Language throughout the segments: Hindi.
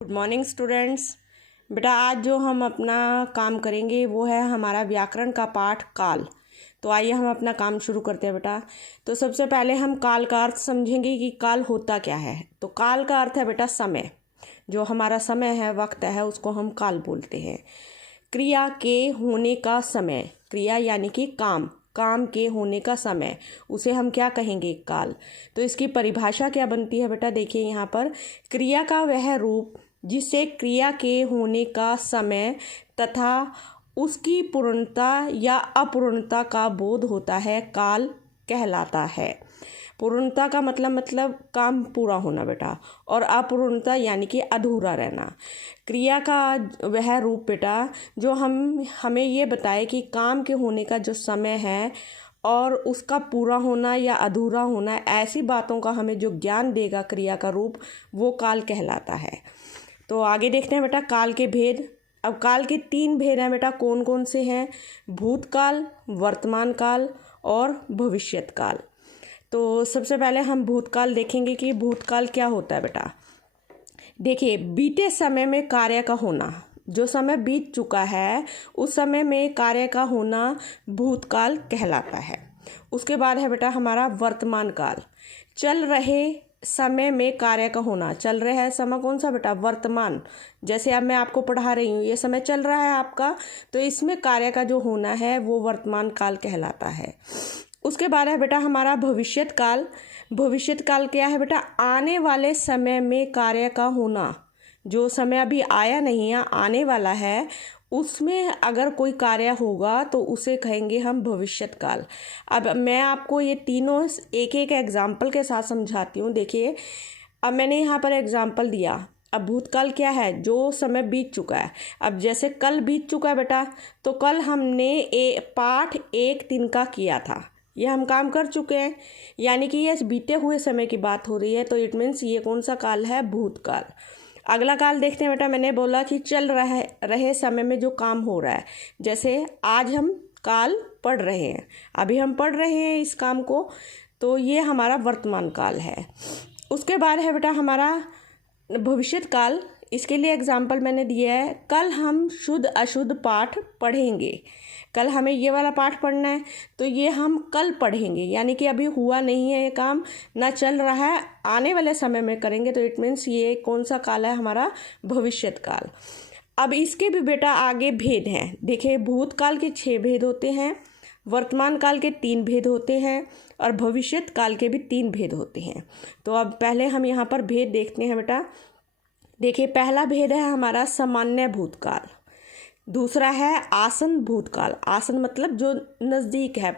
Good morning students. बेटा आज जो हम अपना काम करेंगे वो है हमारा व्याकरण का पाठ काल। तो आइए हम अपना काम शुरू करते हैं बेटा। तो सबसे पहले हम काल का अर्थ समझेंगे कि काल होता क्या है। तो काल का अर्थ है बेटा समय। जो हमारा समय है, वक्त है, उसको हम काल बोलते हैं। क्रिया के होने का समय, क्रिया यानी कि काम के होने का समय, उसे हम क्या कहेंगे? काल। तो इसकी परिभाषा क्या बनती है बेटा? देखिए यहाँ पर, क्रिया का वह रूप जिससे क्रिया के होने का समय तथा उसकी पूर्णता या अपूर्णता का बोध होता है, काल कहलाता है। पूर्णता का मतलब काम पूरा होना बेटा, और अपूर्णता यानी कि अधूरा रहना। क्रिया का वह रूप बेटा जो हमें ये बताए कि काम के होने का जो समय है और उसका पूरा होना या अधूरा होना, ऐसी बातों का हमें जो ज्ञान देगा क्रिया का रूप, वो काल कहलाता है। तो आगे देखते हैं बेटा काल के भेद। अब काल के 3 भेद हैं बेटा। कौन कौन से हैं? भूतकाल, वर्तमान काल और भविष्यत काल। तो सबसे पहले हम भूतकाल देखेंगे कि भूतकाल क्या होता है बेटा। देखिए, बीते समय में कार्य का होना, जो समय बीत चुका है उस समय में कार्य का होना भूतकाल कहलाता है। उसके बाद है बेटा हमारा वर्तमान काल। चल रहे समय में कार्य का होना। चल रहा है समय कौन सा बेटा? वर्तमान। जैसे अब मैं आपको पढ़ा रही हूँ, ये समय चल रहा है आपका, तो इसमें कार्य का जो होना है वो वर्तमान काल कहलाता है। उसके बाद है बेटा हमारा भविष्यत काल। भविष्यत काल क्या है बेटा? आने वाले समय में कार्य का होना। जो समय अभी आया नहीं है, आने वाला है, उसमें अगर कोई कार्य होगा तो उसे कहेंगे हम भविष्यत काल। अब मैं आपको ये तीनों एक एक एग्जाम्पल के साथ समझाती हूँ। देखिए, अब मैंने यहाँ पर एग्जाम्पल दिया। अब भूतकाल क्या है? जो समय बीत चुका है। अब जैसे कल बीत चुका है बेटा, तो कल हमने पाठ 1 दिन का किया था, ये हम काम कर चुके हैं, यानी कि ये बीते हुए समय की बात हो रही है। तो इट मीन्स ये कौन सा काल है? भूतकाल। अगला काल देखते हैं बेटा। मैंने बोला कि चल रहे समय में जो काम हो रहा है, जैसे आज हम काल पढ़ रहे हैं, अभी हम पढ़ रहे हैं इस काम को, तो ये हमारा वर्तमान काल है। उसके बाद है बेटा हमारा भविष्यत काल। इसके लिए एग्जाम्पल मैंने दिया है, कल हम शुद्ध अशुद्ध पाठ पढ़ेंगे। कल हमें ये वाला पाठ पढ़ना है, तो ये हम कल पढ़ेंगे, यानी कि अभी हुआ नहीं है ये काम, ना चल रहा है, आने वाले समय में करेंगे। तो इट मीन्स ये कौन सा काल है? हमारा भविष्यत काल। अब इसके भी बेटा आगे भेद हैं। देखिए, भूतकाल के 6 भेद होते हैं, वर्तमान काल के 3 भेद होते हैं, और भविष्यत काल के भी 3 भेद होते हैं। तो अब पहले हम यहाँ पर भेद देखते हैं बेटा। देखिए, पहला भेद है हमारा सामान्य भूतकाल। दूसरा है आसन भूतकाल। आसन मतलब जो नज़दीक है,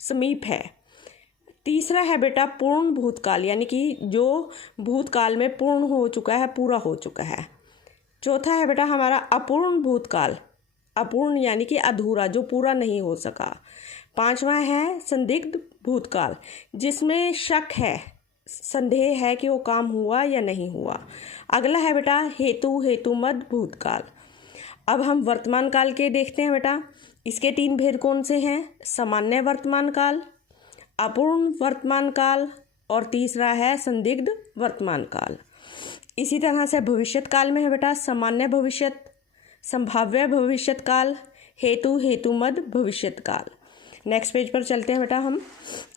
समीप है। तीसरा है बेटा पूर्ण भूतकाल, यानी कि जो भूतकाल में पूर्ण हो चुका है, पूरा हो चुका है। चौथा है बेटा हमारा अपूर्ण भूतकाल। अपूर्ण यानी कि अधूरा, जो पूरा नहीं हो सका। पांचवा है संदिग्ध भूतकाल, जिसमें शक है, संदेह है कि वो काम हुआ या नहीं हुआ। अगला है बेटा हेतुमद भूतकाल। अब हम वर्तमान काल के देखते हैं बेटा। इसके 3 भेद कौन से हैं? सामान्य वर्तमान काल, अपूर्ण वर्तमान काल, और तीसरा है संदिग्ध वर्तमान काल। इसी तरह से भविष्यत काल में है बेटा सामान्य भविष्यत, संभाव्य भविष्यत काल, हेतुमद भविष्यत काल। नेक्स्ट पेज पर चलते हैं बेटा हम।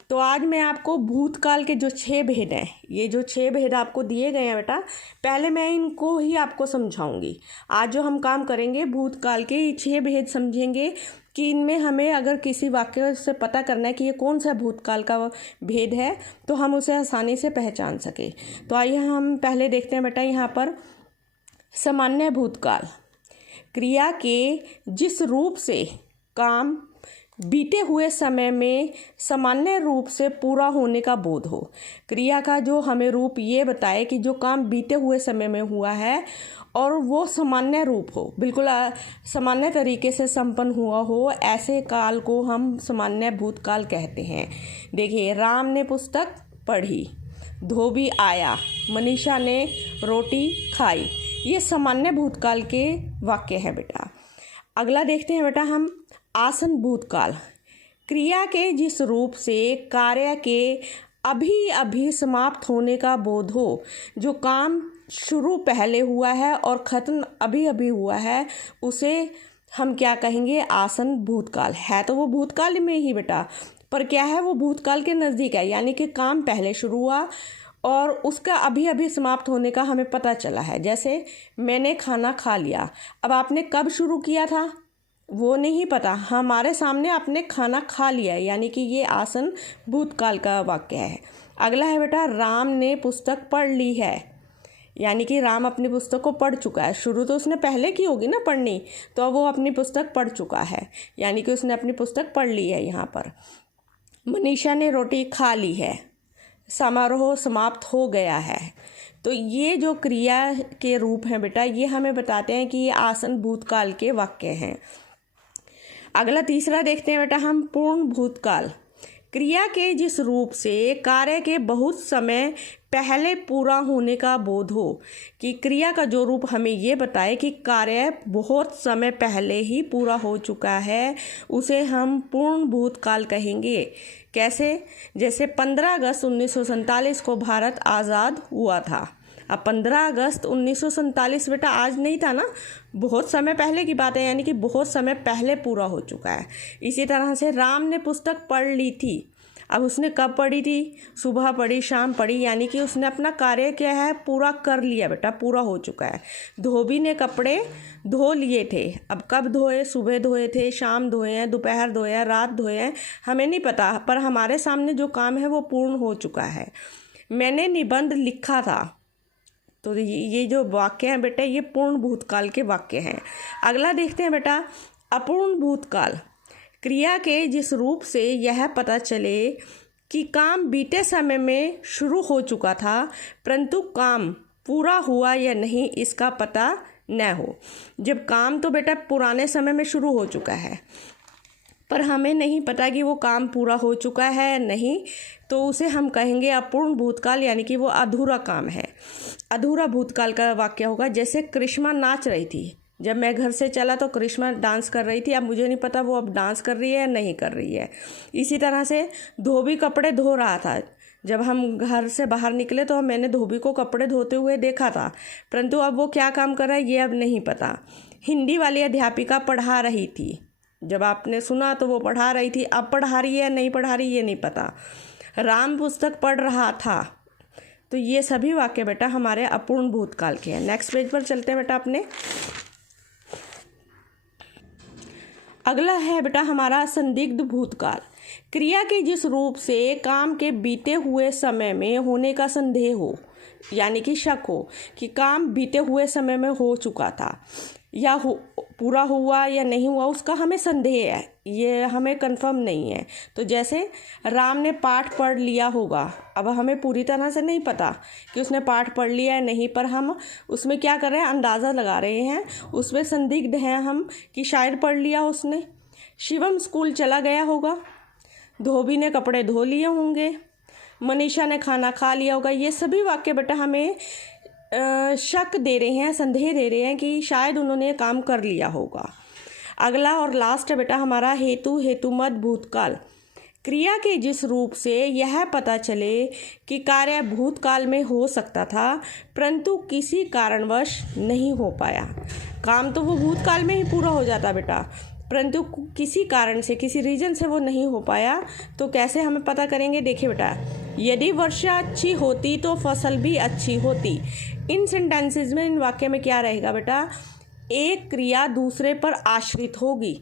तो आज मैं आपको भूतकाल के जो 6 भेद हैं, ये जो 6 भेद आपको दिए गए हैं बेटा, पहले मैं इनको ही आपको समझाऊंगी। आज जो हम काम करेंगे भूतकाल के 6 भेद समझेंगे कि इनमें हमें अगर किसी वाक्य से पता करना है कि ये कौन सा भूतकाल का भेद है, तो हम उसे आसानी से पहचान सके। तो आइए हम पहले देखते हैं बेटा यहाँ पर सामान्य भूतकाल। क्रिया के जिस रूप से काम बीते हुए समय में सामान्य रूप से पूरा होने का बोध हो। क्रिया का जो हमें रूप ये बताए कि जो काम बीते हुए समय में हुआ है और वो सामान्य रूप हो, बिल्कुल सामान्य तरीके से संपन्न हुआ हो, ऐसे काल को हम सामान्य भूतकाल कहते हैं। देखिए, राम ने पुस्तक पढ़ी, धोबी आया, मनीषा ने रोटी खाई, ये सामान्य भूतकाल के वाक्य है बेटा। अगला देखते हैं बेटा हम आसन भूतकाल। क्रिया के जिस रूप से कार्य के अभी अभी समाप्त होने का बोध हो, जो काम शुरू पहले हुआ है और ख़त्म अभी अभी हुआ है, उसे हम क्या कहेंगे, आसन भूतकाल है। तो वो भूतकाल में ही बेटा, पर क्या है, वो भूतकाल के नज़दीक है, यानी कि काम पहले शुरू हुआ और उसका अभी अभी समाप्त होने का हमें पता चला है। जैसे मैंने खाना खा लिया, अब आपने कब शुरू किया था वो नहीं पता, हमारे सामने आपने खाना खा लिया है, यानी कि ये आसन भूतकाल का वाक्य है। अगला है बेटा, राम ने पुस्तक पढ़ ली है, यानी कि राम अपनी पुस्तक को पढ़ चुका है। शुरू तो उसने पहले की होगी ना पढ़नी, तो अब वो अपनी पुस्तक पढ़ चुका है, यानी कि उसने अपनी पुस्तक पढ़ ली है। यहाँ पर मनीषा ने रोटी खा ली है, समारोह समाप्त हो गया है। तो ये जो क्रिया के रूप हैं बेटा, ये हमें बताते हैं कि ये आसन भूतकाल के वाक्य हैं। अगला तीसरा देखते हैं बेटा हम, पूर्ण भूतकाल। क्रिया के जिस रूप से कार्य के बहुत समय पहले पूरा होने का बोध हो, कि क्रिया का जो रूप हमें ये बताए कि कार्य बहुत समय पहले ही पूरा हो चुका है, उसे हम पूर्ण भूतकाल कहेंगे। कैसे? जैसे 15 अगस्त 1947 को भारत आज़ाद हुआ था। अब 15 अगस्त 1947 बेटा आज नहीं था ना, बहुत समय पहले की बात है, यानी कि बहुत समय पहले पूरा हो चुका है। इसी तरह से राम ने पुस्तक पढ़ ली थी, अब उसने कब पढ़ी थी, सुबह पढ़ी, शाम पढ़ी, यानी कि उसने अपना कार्य क्या है, पूरा कर लिया बेटा, पूरा हो चुका है। धोबी ने कपड़े धो लिए थे, अब कब धोए, सुबह धोए थे, शाम धोए हैं, दोपहर धोए हैं, रात धोए हैं, हमें नहीं पता, पर हमारे सामने जो काम है वो पूर्ण हो चुका है। मैंने निबंध लिखा था, तो ये जो वाक्य हैं बेटा, ये पूर्ण भूतकाल के वाक्य हैं। अगला देखते हैं बेटा, अपूर्ण भूतकाल। क्रिया के जिस रूप से यह पता चले कि काम बीते समय में शुरू हो चुका था, परंतु काम पूरा हुआ या नहीं इसका पता न हो। जब काम तो बेटा पुराने समय में शुरू हो चुका है, पर हमें नहीं पता कि वो काम पूरा हो चुका है या नहीं, तो उसे हम कहेंगे अपूर्ण भूतकाल, यानी कि वो अधूरा काम है। अधूरा भूतकाल का वाक्य होगा, जैसे करिश्मा नाच रही थी, जब मैं घर से चला तो करिश्मा डांस कर रही थी, अब मुझे नहीं पता वो अब डांस कर रही है या नहीं कर रही है। इसी तरह से धोबी कपड़े धो रहा था, जब हम घर से बाहर निकले तो मैंने धोबी को कपड़े धोते हुए देखा था, परंतु अब वो क्या काम कर रहा है ये अब नहीं पता। हिंदी वाली अध्यापिका पढ़ा रही थी, जब आपने सुना तो वो पढ़ा रही थी, अब पढ़ा रही है या नहीं पढ़ा रही ये नहीं पता। राम पुस्तक पढ़ रहा था, तो ये सभी वाक्य बेटा हमारे अपूर्ण भूतकाल के हैं। नेक्स्ट पेज पर चलते हैं बेटा अपने। अगला है बेटा हमारा संदिग्ध भूतकाल। क्रिया के जिस रूप से काम के बीते हुए समय में होने का संदेह हो, यानी कि शक हो कि काम बीते हुए समय में हो चुका था या पूरा हुआ या नहीं हुआ, उसका हमें संदेह है, ये हमें कंफर्म नहीं है। तो जैसे राम ने पाठ पढ़ लिया होगा, अब हमें पूरी तरह से नहीं पता कि उसने पाठ पढ़ लिया है नहीं, पर हम उसमें क्या कर रहे हैं, अंदाज़ा लगा रहे हैं, उसमें संदिग्ध हैं हम कि शायद पढ़ लिया उसने। शिवम स्कूल चला गया होगा, धोबी ने कपड़े धो लिए होंगे, मनीषा ने खाना खा लिया होगा। ये सभी वाक्य बेटा हमें शक दे रहे हैं, संदेह दे रहे हैं कि शायद उन्होंने ये काम कर लिया होगा। अगला और लास्ट है बेटा हमारा हेतुमत भूतकाल। क्रिया के जिस रूप से यह पता चले कि कार्य भूतकाल में हो सकता था, परंतु किसी कारणवश नहीं हो पाया। काम तो वो भूतकाल में ही पूरा हो जाता बेटा, परंतु किसी कारण से, किसी रीजन से वो नहीं हो पाया, तो कैसे हमें पता करेंगे? देखिए बेटा, यदि वर्षा अच्छी होती तो फसल भी अच्छी होती। इन सेंटेंसेस में, इन वाक्य में क्या रहेगा बेटा, एक क्रिया दूसरे पर आश्रित होगी।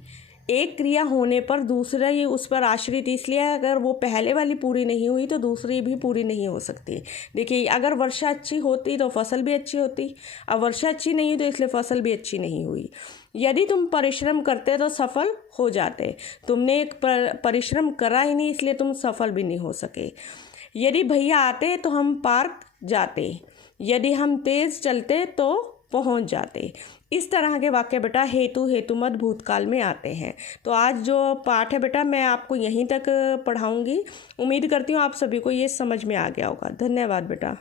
एक क्रिया होने पर दूसरा ही उस पर आश्रित इसलिए है, अगर वो पहले वाली पूरी नहीं हुई तो दूसरी भी पूरी नहीं हो सकती। देखिए, अगर वर्षा अच्छी होती तो फसल भी अच्छी होती, अब वर्षा अच्छी नहीं हुई तो इसलिए फसल भी अच्छी नहीं हुई। यदि तुम परिश्रम करते तो सफल हो जाते, तुमने एक परिश्रम करा ही नहीं इसलिए तुम सफल भी नहीं हो सके। यदि भैया आते तो हम पार्क जाते, यदि हम तेज़ चलते तो पहुंच जाते। इस तरह के वाक्य बेटा हेतुमत भूतकाल में आते हैं। तो आज जो पाठ है बेटा मैं आपको यहीं तक पढ़ाऊंगी। उम्मीद करती हूँ आप सभी को ये समझ में आ गया होगा। धन्यवाद बेटा।